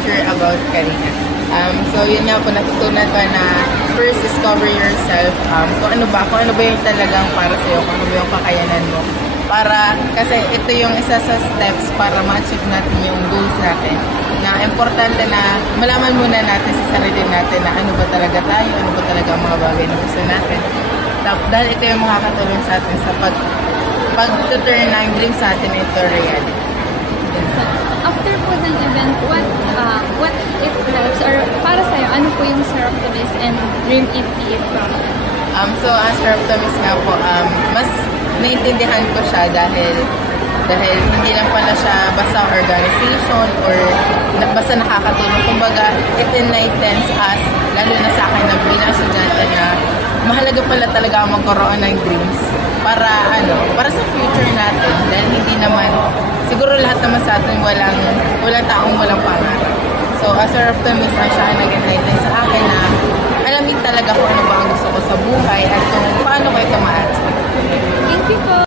future about Karina. So yun nga po, natutunan ko na first discover yourself. Kung ano ba yung talagang para sa'yo, kung ano ba yung kakayanan mo. Kasi ito yung isa sa steps para ma-achieve natin yung goals natin. Na importante na malaman muna natin sa sarili natin na ano ba talaga tayo, ano ba talaga ang mga bagay na gusto natin. Dahil ito yung makakatulong sa atin sa pag-turn na yung dream sa atin into reality. So, after po ng event, what it drives or para sa'yo, ano po yung Seroptomis and Dream EPA program? So, as Seroptomis nga po, mas naiintindihan ko siya dahil hindi lang pala siya basta organization or basta nakakatulong. Kumbaga, it enlightens us, lalo na sa akin na bilang estudyante na mahalaga pala talaga ang magkaroon ng dreams para sa future natin. Dahil hindi naman, siguro lahat naman sa atin walang taong walang pangarap. So, as a Seroptomis, siya ang nag-enlighten sa